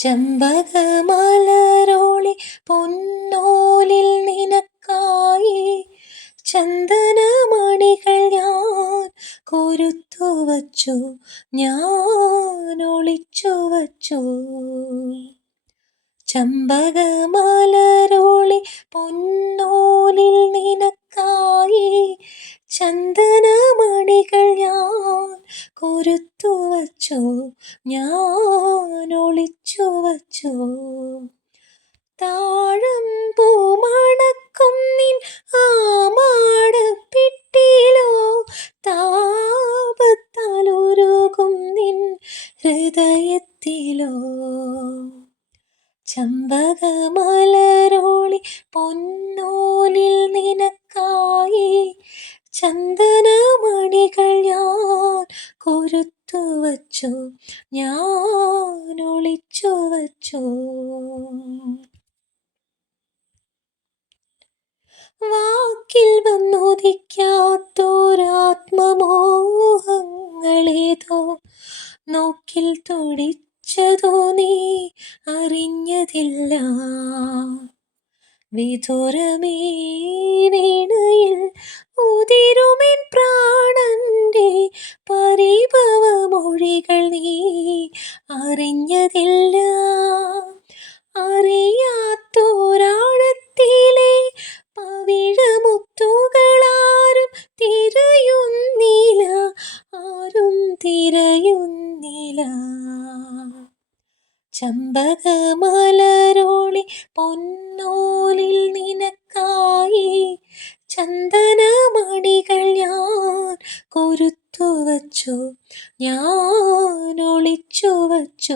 ചെമ്പകമലരോളി പൊന്നോലിൽ നിനക്കായി ചന്ദനമണികൾ ഞാൻ കൊരുത്തു വച്ചു ഞാൻ ഒളിച്ചു വച്ചു. ചമ്പകമലരോളി പൊന്നോലിൽ നിനക്കായി ചന്ദനമണികൾ ഞാൻ കൊരുത്തു വച്ചു ഞാൻ ഒളിച്ചു വച്ചു. താഴം പൂമണക്കും നിൻ ആമാടപ്പെട്ടിലോ താപത്താലുരുകും നിൻ ഹൃദയത്തിലോ. ചമ്പകമലരോളി പൊന്നോലിൽ നിനക്കായി ഞാൻ കൊരുത്തു വച്ചു? ഞാൻ ഒളിച്ചു വച്ചു? വാക്കിൽ വന്നോദിക്കാത്തോരാത്മമോഹങ്ങളേതോ? നോക്കിൽ തുടിച്ചതോ നീ അറിഞ്ഞതില്ല? വിധുരമേ വീണയിൽ ഉതിരുമെൻ പ്രാണന്റെ ചമ്പകമലരോളി പൊന്നോലിൽ നിനക്കായി ചന്ദനമണികൾ ഞാൻ കൊരുത്തു വച്ചു ഞാൻ ഒളിച്ചു വച്ചു.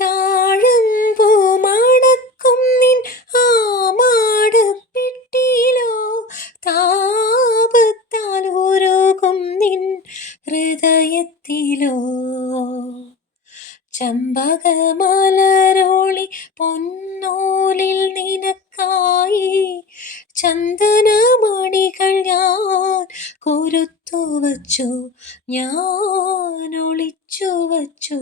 താഴം പൂമണക്കും നിൻ ആമാടപ്പെട്ടിലോ താപത്താൽ ഉരുകും നിൻ ഹൃദയത്തിലോ. ചമ്പകമലരോളി പൊന്നോലിൽ നിനക്കായി ചന്ദനമണികൾ ഞാൻ കൊരുത്തു വച്ചു ഞാൻ ഒളിച്ചു വച്ചു.